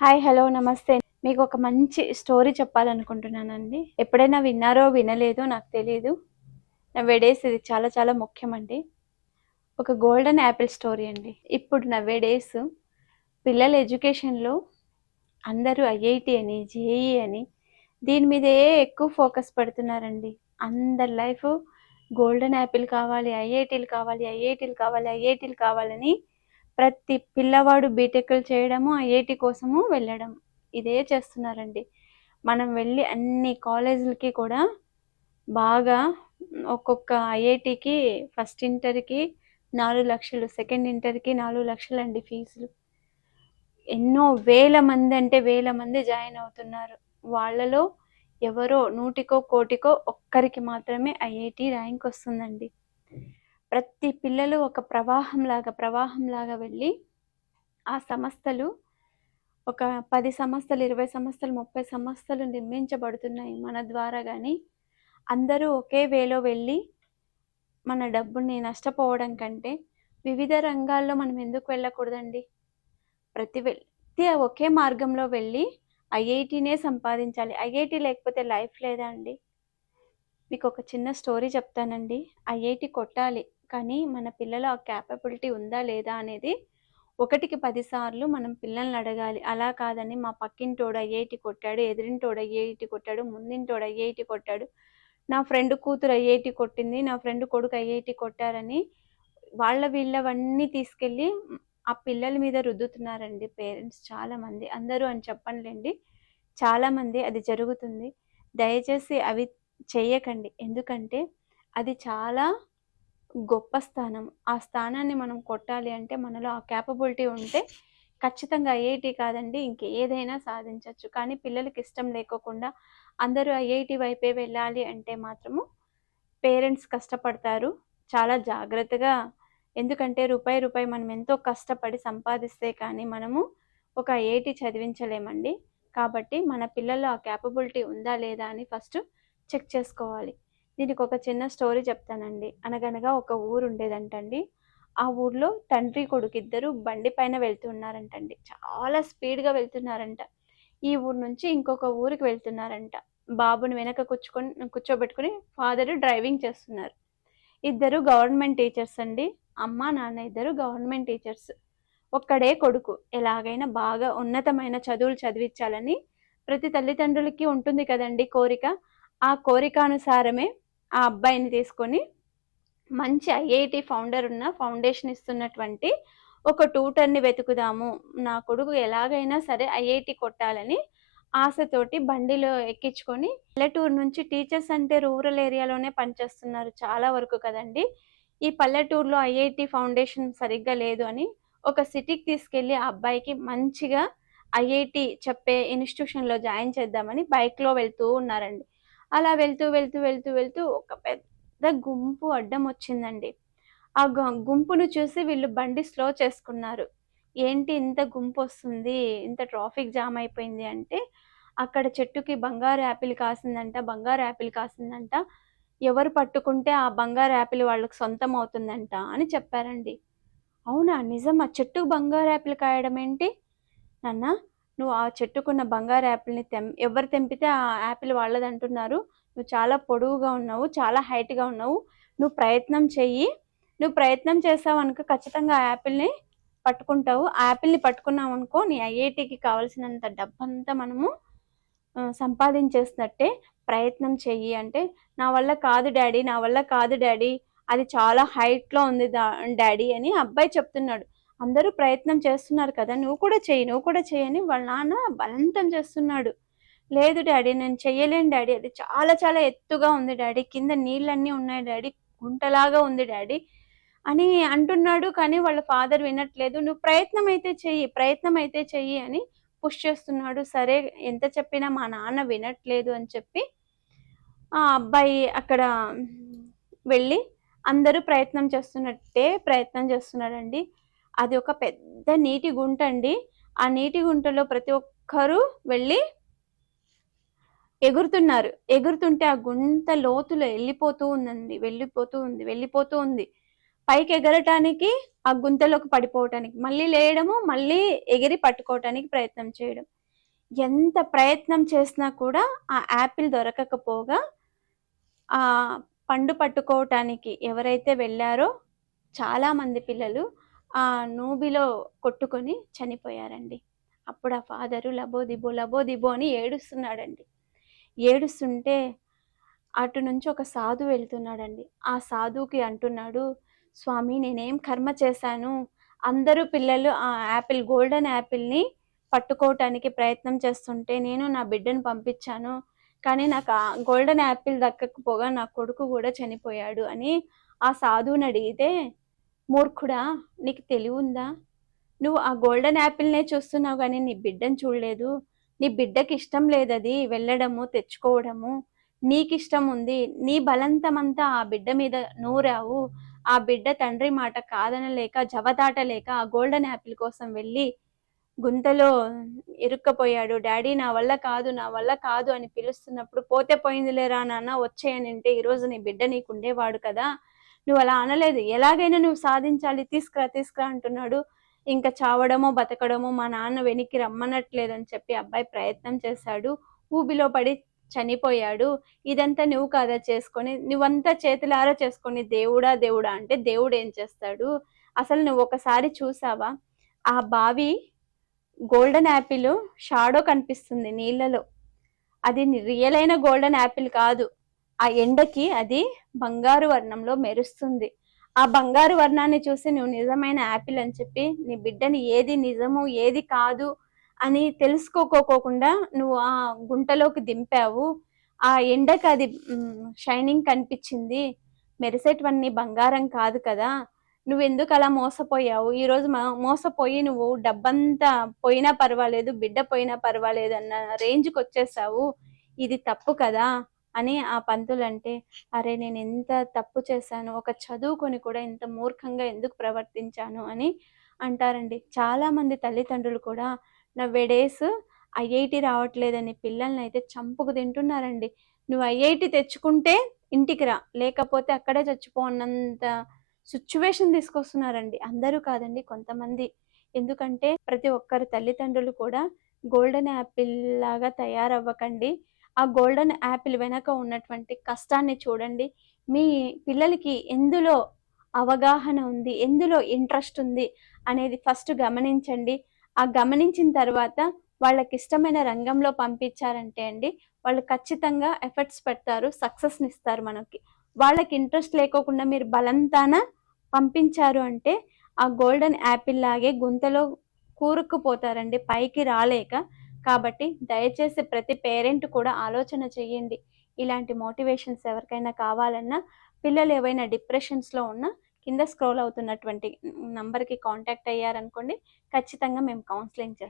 Hi hello నమస్తే. మీకు ఒక మంచి స్టోరీ చెప్పాలనుకుంటున్నానండి. ఎప్పుడైనా విన్నారో వినలేదో నాకు తెలియదు నవ్వేడేస్ ఇది చాలా చాలా ముఖ్యమండి. ఒక గోల్డెన్ యాపిల్ స్టోరీ అండి. ఇప్పుడు నవ్వేడేస్ పిల్లల ఎడ్యుకేషన్లో అందరూ ఐఐటి అని జేఈ అని దీని మీదే ఎక్కువ ఫోకస్ పెడుతున్నారండి. అందరి లైఫ్ గోల్డెన్ యాపిల్ కావాలి ఐఐటీలు కావాలి ఐఐటీలు కావాలి ఐఐటీలు కావాలని ప్రతి పిల్లవాడు బీటెక్లు చేయడము ఐఐటి కోసము వెళ్ళడం. ఇదే చేస్తున్నారండి. మనం వెళ్ళి అన్ని కాలేజీలకి కూడా బాగా ఒక్కొక్క ఐఐటికి ఫస్ట్ ఇంటర్కి నాలుగు లక్షలు సెకండ్ ఇంటర్కి నాలుగు లక్షలు అండి ఫీజులు. ఎన్నో వేల మంది అంటే వేల మంది జాయిన్ అవుతున్నారు. వాళ్ళలో ఎవరో నూటికో కోటికో ఒక్కరికి మాత్రమే ఐఐటి ర్యాంక్ వస్తుందండి. ప్రతి పిల్లలు ఒక ప్రవాహం లాగా ప్రవాహం లాగా వెళ్ళి ఆ సంస్థలు ఒక పది సంస్థలు ఇరవై సంస్థలు ముప్పై సంస్థలు నిర్మించబడుతున్నాయి మన ద్వారా కానీ అందరూ ఒకే వేలో వెళ్ళి మన డబ్బుని నష్టపోవడం కంటే వివిధ రంగాల్లో మనం ఎందుకు వెళ్ళకూడదండి? ప్రతి వ్యక్తి ఒకే మార్గంలో వెళ్ళి ఐఐటినే సంపాదించాలి. ఐఐటి లేకపోతే లైఫ్ లేదా అండి? మీకు ఒక చిన్న స్టోరీ చెప్తానండి. ఐఐటి కొట్టాలి. కానీ మన పిల్లల ఆ క్యాపబిలిటీ ఉందా లేదా అనేది ఒకటికి పదిసార్లు మనం పిల్లల్ని అడగాలి. అలా కాదని మా పక్కింటోడు ఏటి కొట్టాడు ఎదిరింటోడ ఏటి కొట్టాడు ముందింటోడ ఏటి కొట్టాడు. నా ఫ్రెండ్ కూతురు ఐఐటి కొట్టింది నా ఫ్రెండ్ కొడుకు ఐఐటి కొట్టారని వాళ్ళ వీళ్ళవన్నీ తీసుకెళ్ళి ఆ పిల్లల మీద రుద్దుతున్నారండి పేరెంట్స్ చాలామంది. అందరూ అని చెప్పనులేండి. చాలామంది అది జరుగుతుంది. దయచేసి అవి చెయ్యకండి ఎందుకంటే అది చాలా గొప్ప స్థానం. ఆ స్థానాన్ని మనం కొట్టాలి అంటే మనలో ఆ క్యాపబిలిటీ ఉంటే ఖచ్చితంగా ఐఐటి కాదండి ఇంకేదైనా సాధించవచ్చు కానీ పిల్లలకి ఇష్టం లేకోకుండా అందరూ ఐఐటి వైపే వెళ్ళాలి అంటే మాత్రము పేరెంట్స్ కష్టపడతారు. చాలా జాగ్రత్తగా ఎందుకంటే రూపాయి రూపాయి మనం ఎంతో కష్టపడి సంపాదిస్తే కానీ మనము ఒక ఐఐటి చదివించలేమండి. కాబట్టి మన పిల్లల్లో ఆ క్యాపబిలిటీ ఉందా లేదా అని ఫస్ట్ చెక్ చేసుకోవాలి. దీనికి ఒక చిన్న స్టోరీ చెప్తానండి. అనగనగా ఒక ఊరు ఉండేదంటండి ఆ ఊర్లో తండ్రి కొడుకు ఇద్దరు బండి పైన వెళ్తున్నారంటండి. చాలా స్పీడ్గా వెళ్తున్నారంట. ఈ ఊరు నుంచి ఇంకొక ఊరికి వెళ్తున్నారంట. బాబుని వెనక కూర్చుకొని కూర్చోబెట్టుకుని ఫాదర్ డ్రైవింగ్ చేస్తున్నారు. ఇద్దరు గవర్నమెంట్ టీచర్స్ అండి. అమ్మ నాన్న ఇద్దరు గవర్నమెంట్ టీచర్స్. ఒక్కడే కొడుకు. ఎలాగైనా బాగా ఉన్నతమైన చదువులు చదివించాలని ప్రతి తల్లిదండ్రులకి ఉంటుంది కదండి కోరిక. ఆ కోరికానుసారమే ఆ అబ్బాయిని తీసుకొని మంచి ఐఐటి ఫౌండర్ ఉన్న ఫౌండేషన్ ఇస్తున్నటువంటి ఒక ట్యూటర్ని వెతుకుదాము. నా కొడుకు ఎలాగైనా సరే ఐఐటి కొట్టాలని ఆశతోటి బండిలో ఎక్కించుకొని పల్లెటూరు నుంచి టీచర్స్ అంటే రూరల్ ఏరియాలోనే పనిచేస్తున్నారు చాలా వరకు కదండి. ఈ పల్లెటూరులో ఐఐటి ఫౌండేషన్ సరిగ్గా లేదు అని ఒక సిటీకి తీసుకెళ్ళి ఆ అబ్బాయికి మంచిగా ఐఐటి చెప్పే ఇన్స్టిట్యూషన్లో జాయిన్ చేద్దామని బైక్లో వెళ్తూ ఉన్నారండి. అలా వెళ్తూ వెళ్తూ వెళ్తూ వెళ్తూ ఒక పెద్ద గుంపు అడ్డం వచ్చిందండి. ఆ గుంపును చూసి వీళ్ళు బండి స్లో చేసుకున్నారు. ఏంటి ఇంత గుంపు వస్తుంది? ఇంత ట్రాఫిక్ జామ్ అయిపోయింది అంటే అక్కడ చెట్టుకి బంగారు యాపిల్ కాసిందంట బంగారు యాపిల్ కాసిందంట. ఎవరు పట్టుకుంటే ఆ బంగారు యాపిల్ వాళ్ళకి సొంతం అవుతుందంట అని చెప్పారండి. అవునా? నిజం ఆ చెట్టుకు బంగారు యాపిల్ కాయడం ఏంటి? నాన్న నువ్వు ఆ చెట్టుకున్న బంగారు యాపిల్ని తెం ఎవరు తెంపితే ఆ యాపిల్ వాళ్ళది అంటున్నారు. నువ్వు చాలా పొడవుగా ఉన్నావు చాలా హైట్గా ఉన్నావు. నువ్వు ప్రయత్నం చెయ్యి. నువ్వు ప్రయత్నం చేసావు అనుకో ఖచ్చితంగా ఆ యాపిల్ని పట్టుకుంటావు. ఆ యాపిల్ని పట్టుకున్నావు అనుకో నీ ఐఐటికి కావాల్సినంత డబ్బంతా మనము సంపాదించేసినట్టే ప్రయత్నం చెయ్యి అంటే నా వల్ల కాదు డాడీ నా వల్ల కాదు డాడీ అది చాలా హైట్లో ఉంది డాడీ అని అబ్బాయి చెప్తున్నాడు. అందరూ ప్రయత్నం చేస్తున్నారు కదా నువ్వు కూడా చెయ్యి నువ్వు కూడా చెయ్యని వాళ్ళ నాన్న బలవంతం చేస్తున్నాడు. లేదు డాడీ నేను చెయ్యలేను డాడీ అది చాలా చాలా ఎత్తుగా ఉంది డాడీ కింద నీళ్ళన్నీ ఉన్నాయి డాడీ గుంటలాగా ఉంది డాడీ అని అంటున్నాడు కానీ వాళ్ళ ఫాదర్ వినట్లేదు. నువ్వు ప్రయత్నం అయితే చెయ్యి ప్రయత్నం అయితే చెయ్యి అని పుష్ చేస్తున్నాడు. సరే ఎంత చెప్పినా మా నాన్న వినట్లేదు అని చెప్పి ఆ అబ్బాయి అక్కడ వెళ్ళి అందరూ ప్రయత్నం చేస్తున్నట్టే ప్రయత్నం చేస్తున్నాడండి. అది ఒక పెద్ద నీటి గుంట అండి. ఆ నీటి గుంటలో ప్రతి ఒక్కరూ వెళ్ళి ఎగురుతున్నారు. ఎగురుతుంటే ఆ గుంట లోతులో వెళ్ళిపోతూ ఉందండి. వెళ్ళిపోతూ ఉంది. వెళ్ళిపోతూ ఉంది. పైకి ఎగరటానికి ఆ గుంతలోకి పడిపోవటానికి మళ్ళీ లేయడము మళ్ళీ ఎగిరి పట్టుకోవటానికి ప్రయత్నం చేయడం. ఎంత ప్రయత్నం చేసినా కూడా ఆ యాపిల్ దొరకకపోగా ఆ పండు పట్టుకోవటానికి ఎవరైతే వెళ్ళారో చాలామంది పిల్లలు ఆ నూబిలో కొట్టుకొని చనిపోయారండి. అప్పుడు ఆ ఫాదరు లబో దిబో లబో దిబో అని ఏడుస్తున్నాడండి. ఏడుస్తుంటే అటు నుంచి ఒక సాధు వెళ్తున్నాడండి. ఆ సాధువుకి అంటున్నాడు స్వామి నేనేం కర్మ చేశాను? అందరూ పిల్లలు ఆ యాపిల్ గోల్డెన్ యాపిల్ని పట్టుకోవటానికి ప్రయత్నం చేస్తుంటే నేను నా బిడ్డను పంపించాను. కానీ నాకు ఆ గోల్డెన్ యాపిల్ దక్కకపోగా నా కొడుకు కూడా చనిపోయాడు అని ఆ సాధువుని అడిగితే మూర్ఖుడా నీకు తెలివి ఉందా నువ్వు ఆ గోల్డెన్ యాపిల్నే చూస్తున్నావు కానీ నీ బిడ్డను చూడలేదు. నీ బిడ్డకి ఇష్టం లేదు అది వెళ్ళడము తెచ్చుకోవడము. నీకిష్టం ఉంది. నీ బలంతమంతా ఆ బిడ్డ మీద నూరావు. ఆ బిడ్డ తండ్రి మాట కాదనలేక జవదాటలేక ఆ గోల్డెన్ యాపిల్ కోసం వెళ్ళి గుంతలో ఇరుక్కపోయాడు. డాడీ నా వల్ల కాదు నా వల్ల కాదు అని పిలుస్తున్నప్పుడు పోతే పోయిందిలేరా నాన్న వచ్చేయనంటే ఈరోజు నీ బిడ్డ నీకు ఉండేవాడు కదా. నువ్వు అలా అనలేదు. ఎలాగైనా నువ్వు సాధించాలి. తీసుకురా తీసుకురా అంటున్నాడు. ఇంకా చావడమో బతకడమో మా నాన్న వెనక్కి రమ్మనట్లేదని చెప్పి అబ్బాయి ప్రయత్నం చేశాడు. ఊబిలో పడి చనిపోయాడు. ఇదంతా నువ్వు కాదా చేసుకొని నువ్వంతా చేతులారా చేసుకొని దేవుడా దేవుడా అంటే దేవుడు ఏం చేస్తాడు? అసలు నువ్వు ఒకసారి చూసావా? ఆ బావి గోల్డెన్ యాపిల్ షాడో కనిపిస్తుంది నీళ్ళలో. అది రియల్ అయిన గోల్డెన్ యాపిల్ కాదు. ఆ ఎండకి అది బంగారు వర్ణంలో మెరుస్తుంది. ఆ బంగారు వర్ణాన్ని చూసి నువ్వు నిజమైన యాపిల్ అని చెప్పి నీ బిడ్డని ఏది నిజము ఏది కాదు అని తెలుసుకోకోకుండా నువ్వు ఆ గుంటలోకి దింపావు. ఆ ఎండకి అది షైనింగ్ కనిపించింది. మెరిసేటివన్నీ బంగారం కాదు కదా. నువ్వు ఎందుకు అలా మోసపోయావు? ఈరోజు మోసపోయి నువ్వు డబ్బంతా పోయినా పర్వాలేదు బిడ్డ పోయినా పర్వాలేదు అన్న రేంజ్కి వచ్చేసావు. ఇది తప్పు కదా. అని ఆ పంతులు అంటే అరే నేను ఎంత తప్పు చేశాను? ఒక చదువుకొని కూడా ఇంత మూర్ఖంగా ఎందుకు ప్రవర్తించాను? అని అంటారండి. చాలామంది తల్లిదండ్రులు కూడా నా వెడేస్ ఐఐటి రావట్లేదని పిల్లల్ని అయితే చంపుకు తింటున్నారండి. నువ్వు ఐఐటి తెచ్చుకుంటే ఇంటికి రా. లేకపోతే అక్కడే చచ్చిపోన్నంత సిచ్యువేషన్ తీసుకొస్తున్నారండి. అందరూ కాదండి కొంతమంది. ఎందుకంటే ప్రతి ఒక్కరు తల్లిదండ్రులు కూడా గోల్డెన్ యాపిల్ లాగా తయారవ్వకండి. ఆ గోల్డెన్ యాపిల్ వెనక ఉన్నటువంటి కష్టాన్ని చూడండి. మీ పిల్లలకి ఎందులో అవగాహన ఉంది? ఎందులో ఇంట్రెస్ట్ ఉంది? అనేది ఫస్ట్ గమనించండి. ఆ గమనించిన తర్వాత వాళ్ళకి ఇష్టమైన రంగంలో పంపించారంటే అండి వాళ్ళు ఖచ్చితంగా ఎఫర్ట్స్ పెడతారు సక్సెస్ని ఇస్తారు మనకి. వాళ్ళకి ఇంట్రెస్ట్ లేకోకుండా మీరు బలంతాన పంపించారు అంటే ఆ గోల్డెన్ యాపిల్ లాగే గుంతలో కూరుకుపోతారండి. పైకి రాలేక కాబట్టి దయచేసి ప్రతి పేరెంట్ కూడా ఆలోచన చేయండి. ఇలాంటి మోటివేషన్స్ ఎవరికైనా కావాలన్నా పిల్లలు ఏవైనా డిప్రెషన్స్లో ఉన్నా కింద స్క్రోల్ అవుతున్నటువంటి నంబర్కి కాంటాక్ట్ అయ్యారనుకోండి ఖచ్చితంగా మేము కౌన్సిలింగ్ చేస్తాం.